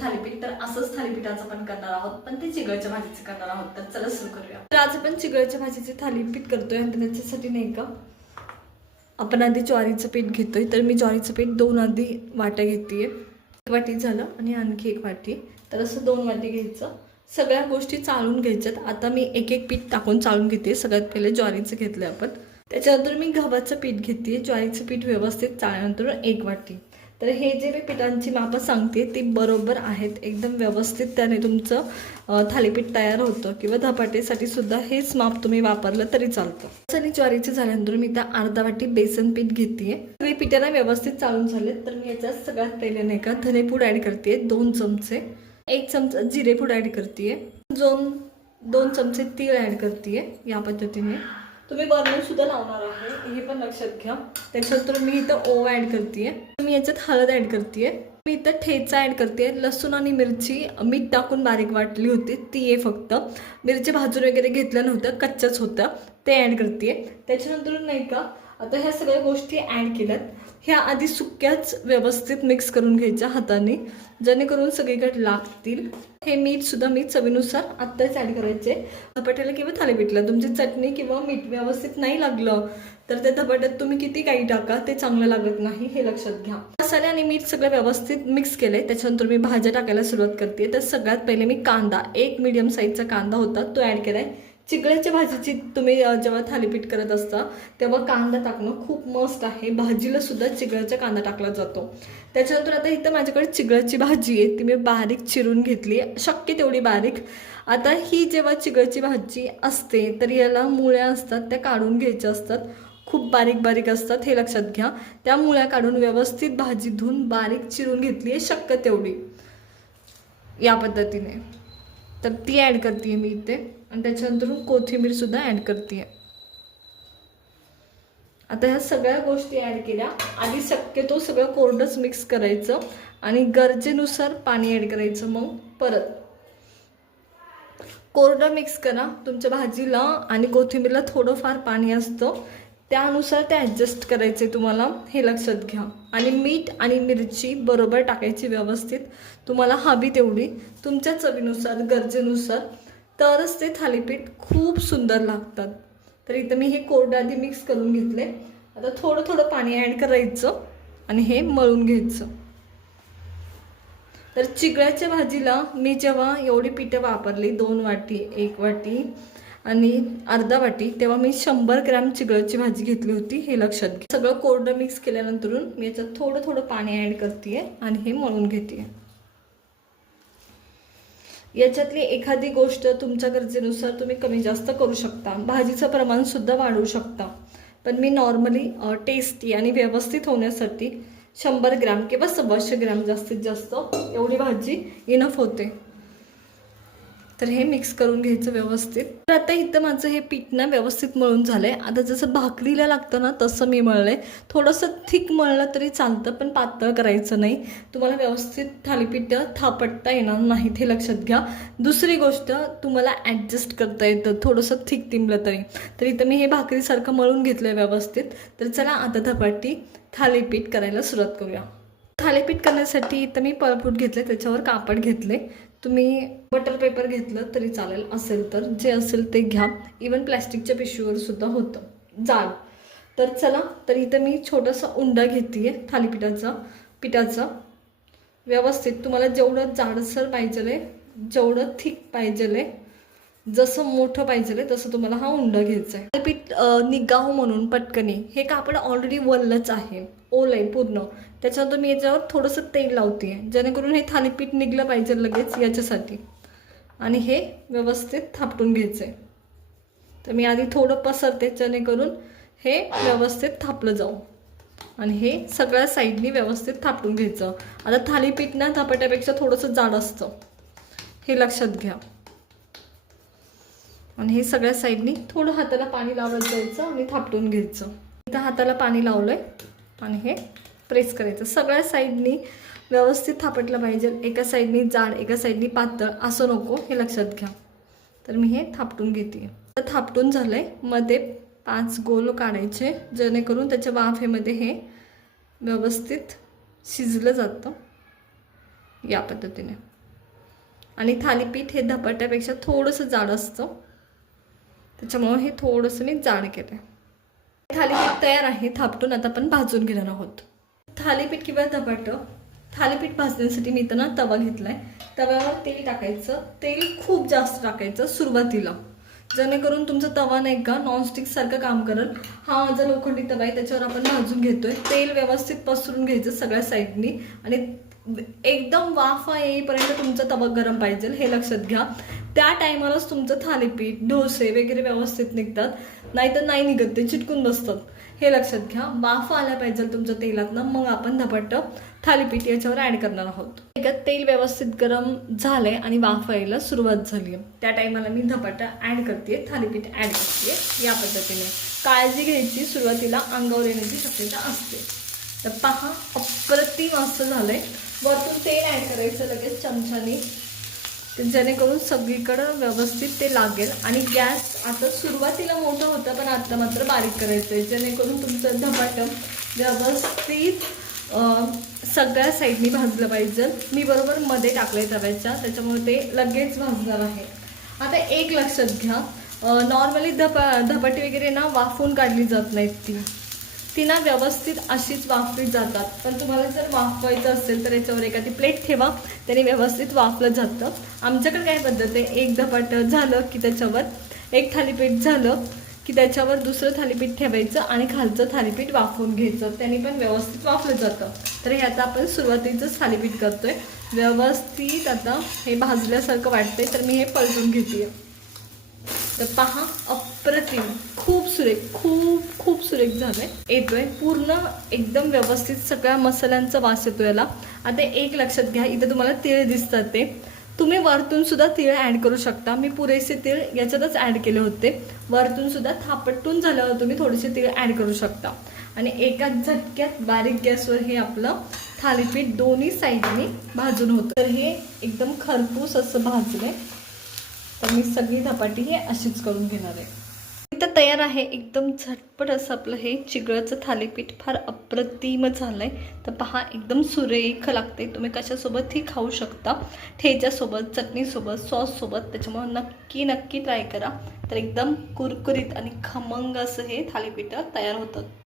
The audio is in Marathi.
थालीपीठ, तर असंच थालीपीठाचं पण करणार आहोत, पण ते चिगळच्या भाजीचं करणार आहोत. तर चला सुरू करूया. तर आज आपण चिगळच्या भाजीचे थालीपीठ करतोय आणि त्याच्यासाठी नाही का आपण आधी ज्वारीचं पीठ घेतोय. तर मी ज्वारीचं पीठ 2 आधी वाट्या घेतेय. 1 वाटी झालं आणि आणखी 1 वाटी, तर असं 2 वाटी घ्यायचं. सगळ्या गोष्टी चाळून घ्यायच्यात. आता मी एक एक पीठ टाकून चाळून घेते. सगळ्यात पहिले ज्वारीचं घेतलं आपण, त्याच्यानंतर मी गव्हाचं पीठ घेते. ज्वारीचं पीठ व्यवस्थित चाळल्यानंतर 1 वाटी. तर हे जे मी पिठांची मापं सांगते ती बरोबर आहेत, एकदम व्यवस्थित. त्याने तुमचं थालीपीठ तयार होतं किंवा धपाटेसाठी सुद्धा हेच माप तुम्ही वापरलं तरी चालतं. आणि ज्वारीचे झाल्यानंतर मी त्या अर्धा वाटी बेसन पीठ घेते. सगळी पिठांना व्यवस्थित चाळून झाले. तर मी याच्यात सगळ्यात पहिले नाही का धनेपूड ॲड करते 2 चमचे, 1 चमचा जिरेपूड ॲड करते, 2 चमचे तीळ ॲड करते. या पद्धतीने तुम्ही बर्नर सुद्धा लावणार आहे हे पण लक्षात घ्या. त्याच्यानंतर मी इथं ओवा ॲड करते. मी याच्यात हळद ॲड करते. मी इथं ठेचा ॲड करते. लसूण आणि मिरची मीठ टाकून बारीक वाटली होती ती आहे. फक्त मिरची भाजून वगैरे घेतलं नव्हतं, कच्चंच होतं, ते ॲड करते. त्याच्यानंतर नाही का आता ह्या सगळ्या गोष्टी ॲड केल्यात. ह्या आधी सुक्याच व्यवस्थित मिक्स करून घ्यायच्या हाताने, जेणेकरून सगळीकडे लागतील. हे मीठ सुद्धा मी चवीनुसार आत्ताच ॲड करायचे. धपाट्याला किंवा थालीपीठला तुमची चटणी किंवा मीठ व्यवस्थित नाही लागलं तर त्या धपाट्यात तुम्ही किती काही टाका ते चांगलं लागत नाही, हे लक्षात घ्या. मसाले आणि मीठ सगळं व्यवस्थित मिक्स केलंय. त्याच्यानंतर मी भाज्या टाकायला सुरुवात करते. तर सगळ्यात पहिले मी कांदा, 1 मीडियम साईजचा कांदा होता तो ॲड केलाय. चिगळ्याच्या भाजीची तुम्ही जेव्हा थालीपीठ करत असता तेव्हा कांदा टाकणं खूप मस्त आहे. भाजीला सुद्धा चिगळ्याचा कांदा टाकला जातो. त्याच्यानंतर आता इथं माझ्याकडे चिगळ्याची भाजी आहे, ती मी बारीक चिरून घेतली, शक्य तेवढी बारीक. आता ही जेव्हा चिगळ्याची भाजी असते तर याला मुळ्या असतात त्या काढून घ्यायच्या असतात. खूप बारीक बारीक असतात, हे लक्षात घ्या. त्या मुळ्या काढून व्यवस्थित भाजी धुवून बारीक चिरून घेतली आहे शक्य तेवढी, या पद्धतीने. तर ती ॲड करते मी इथे. आणि त्याच्यानंतर कोथिंबीर सुद्धा ॲड करते. आता ह्या सगळ्या गोष्टी ॲड केल्या. आधी शक्यतो सगळं कोरडंच मिक्स करायचं आणि गरजेनुसार पाणी ॲड करायचं. मग परत कोरडं मिक्स करा. तुमच्या भाजीला आणि कोथिंबीरला थोडंफार पाणी असतं, त्यानुसार ते ॲडजस्ट करायचे तुम्हाला, हे लक्षात घ्या. आणि मीठ आणि मिरची बरोबर टाकायची व्यवस्थित, तुम्हाला हवी तेवढी तुमच्या चवीनुसार गरजेनुसार, तरच ते थालीपीठ खूप सुंदर लागतात. तर इथं मी हे कोरडं आधी मिक्स करून घेतले. आता थोडं थोडं पाणी ॲड करायचं आणि हे मळून घ्यायचं. तर चिगळ्याच्या भाजीला मी जेव्हा एवढी पिठं वापरली, 2 वाटी, 1 वाटी आणि अर्धा वाटी, तेव्हा मी 100 ग्रॅम चिगळ्याची भाजी घेतली होती, हे लक्षात घ्या. सगळं कोरडं मिक्स केल्यानंतर मी याच्यात थोडं थोडं पाणी ॲड करते आणि हे मळून घेते. याच्यातली एखादी गोष्ट तुमच्या गरजेनुसार तुम्ही कमी जास्त करू शकता, भाजीचं प्रमाण सुद्धा वाढवू शकता. पण मी नॉर्मली टेस्टी आणि व्यवस्थित होण्यासाठी 100 ग्रॅम किंवा 125 ग्रॅम जास्तीत जास्त एवढी भाजी इनफ होते. तर हे मिक्स करून घ्यायचं व्यवस्थित. तर आता इथं माझं हे पीठ ना व्यवस्थित मळून झालंय. आता जसं भाकरीला लागतं ना तसं मी मळलंय. थोडंसं थिक मळलं तरी चालतं, पण पातळ करायचं नाही. तुम्हाला व्यवस्थित थालीपीठ थापटता येणार नाहीत, हे लक्षात घ्या. दुसरी गोष्ट, तुम्हाला ॲडजस्ट करता येतं थोडंसं थिक तिंबलं तरी. तर इथं मी हे भाकरीसारखं मळून घेतलंय व्यवस्थित. तर चला आता धपाटी थालीपीठ करायला सुरुवात करूया. थालीपीठ करण्यासाठी इथं मी पळपूट घेतले, त्याच्यावर कापड घेतले. तुम्ही बटर पेपर घेतलं तरी चालेल, असेल तर जे असेल ते घ्या. इवन प्लॅस्टिकच्या पिशवीवर सुद्धा होतं जाड. तर चला, तर इथं मी छोटासा उंडा घेते पिठाचा. व्यवस्थित तुम्हाला जेवढं जाडसर पाहिजे, जेवढं थिक पाहिजे, जसं मोठं पाहिजे तसं तुम्हाला हा उंडा घ्यायचा आहे. थालीपीठ निघावं म्हणून पटकनी, हे कापड ऑलरेडी वल्लच आहे, ओलं आहे पूर्ण. त्याच्यानंतर मी याच्यावर थोडंसं तेल लावते, जेणेकरून हे थालीपीठ निघलं पाहिजे लगेच याच्यासाठी. आणि हे व्यवस्थित थापटून घ्यायचं आहे. तर मी आधी थोडं पसरते, जेणेकरून हे व्यवस्थित थापलं जाऊ. आणि हे सगळ्या साईडनी व्यवस्थित थापटून घ्यायचं. आता थालीपीठ ना धपाट्यापेक्षा थोडंसं जाड असतं, हे लक्षात घ्या. आणि हे सगळ्या साईडनी थोडं हाताला पाणी लावत जायचं आणि थापटून घ्यायचं. इथं हाताला पाणी लावलंय आणि हे प्रेस करायचं. सगळ्या साईडनी व्यवस्थित थापटलं पाहिजे. एका साईडनी जाड, एका साईडनी पातळ असं नको, हे लक्षात घ्या. तर मी हे थापटून घेते. तर थापटून झालंय. मध्ये 5 गोल काढायचे, जेणेकरून त्याच्या वाफेमध्ये हे व्यवस्थित शिजलं जातं, या पद्धतीने. आणि थालीपीठ हे धपाट्यापेक्षा थोडंसं जाड असतं, त्याच्यामुळे हे थोडंसं मी जाड केलं आहे. थालीपीठ तयार आहे. थापटून आता आपण भाजून घेणार आहोत. थालीपीठ किंवा धपाटं, थालीपीठ भाजण्यासाठी मी इथं तवा घेतलाय. तव्यावर तेल टाकायचं. तेल खूप जास्त टाकायचं सुरुवातीला, जेणेकरून तुमचा तवा नाही का नॉनस्टिक सारखं काम करेल. हा माझा लोखंडी तवा आहे, त्याच्यावर आपण भाजून घेतोय. तेल व्यवस्थित पसरून घ्यायचं सगळ्या साईडनी आणि एकदम वाफा येईपर्यंत तुमचा तवा गरम पाहिजे, हे लक्षात घ्या. त्या टायमालाच तुमचं थालीपीठ, डोसे वगैरे व्यवस्थित निघतात, नाहीतर नाही निघत, ते चिटकून बसतात, हे लक्षात घ्या. वाफा आल्या पाहिजे तुमच्या तेलातनं, मग आपण धपाटं थालीपीठ याच्यावर ॲड करणार आहोत. एका तेल व्यवस्थित गरम झालंय आणि वाफा यायला सुरुवात झाली आहे, त्या टायमाला मी धपाटा ॲड करते, थालीपीठ ॲड करते. या पद्धतीने काळजी घ्यायची, सुरुवातीला अंगावर येण्याची शक्यता असते. तर पहा, अप्रतिम असं झालंय. वरतून तेल ॲड करायचं लगेच चमच्याने, जेणेकरून सगळीकडं व्यवस्थित ते लागेल. आणि गॅस आता सुरुवातीला मोठं होतं, पण आता मात्र बारीक करायचं आहे, जेणेकरून तुमचं धपाटं व्यवस्थित सगळ्या साईडनी भाजलं पाहिजे. मी बरोबर मध्ये टाकलंय तव्याच्या, त्याच्यामुळे ते लगेच भाजणार आहे. आता एक लक्षात घ्या, नॉर्मली धपाटी वगैरे ना वाफवून काढली जात नाहीत, ती ना व्यवस्थित अशीच वाफली जातात. पण तुम्हाला जर वाफवायचं असेल तर याच्यावर एखादी प्लेट ठेवा, त्याने व्यवस्थित वाफलं जातं. आमच्याकडे काय पद्धत आहे, एक धपाट झालं की त्याच्यावर एक थालीपीठ झालं की त्याच्यावर दुसरं थालीपीठ ठेवायचं आणि खालचं थालीपीठ वाफवून घ्यायचं, त्याने पण व्यवस्थित वाफलं जातं. तर हे आता आपण सुरुवातीचंच थालीपीठ करतोय. व्यवस्थित आता हे भाजल्यासारखं वाटतंय, तर मी हे पलटून घेते. तर पहा, अप्रतिम, खूप सुरेख, खूप खूप सुरेख झालंय. येतोय पूर्ण एकदम व्यवस्थित, सगळ्या मसाल्यांचा वास येतो याला. आता एक लक्षात घ्या, इथे तुम्हाला तीळ दिसतात, ते तुम्ही वरतून सुद्धा तीळ ॲड करू शकता. मी पुरेसे तीळ याच्यातच ॲड केले होते. वरतून सुद्धा थापटून झाल्यावर तुम्ही थोडेसे तीळ ॲड करू शकता. आणि एकाच झटक्यात बारीक गॅसवर हे आपलं थालीपीठ दोन्ही साईडनी भाजून होतं. तर हे एकदम खरपूस असं भाजलंय. तर मी सगळी धपाटी हे अशीच करून घेणार आहे. इथं तयार आहे एकदम झटपट असं आपलं हे चिगळाचं थालीपीठ. फार अप्रतिम झालंय. तर पहा, एकदम सुरेख लागते. तुम्ही कशासोबतही खाऊ शकता, ठेच्यासोबत, चटणीसोबत, सॉससोबत. त्याच्यामुळे नक्की नक्की ट्राय करा. तर एकदम कुरकुरीत आणि खमंग असं हे थालीपीठ तयार होतं.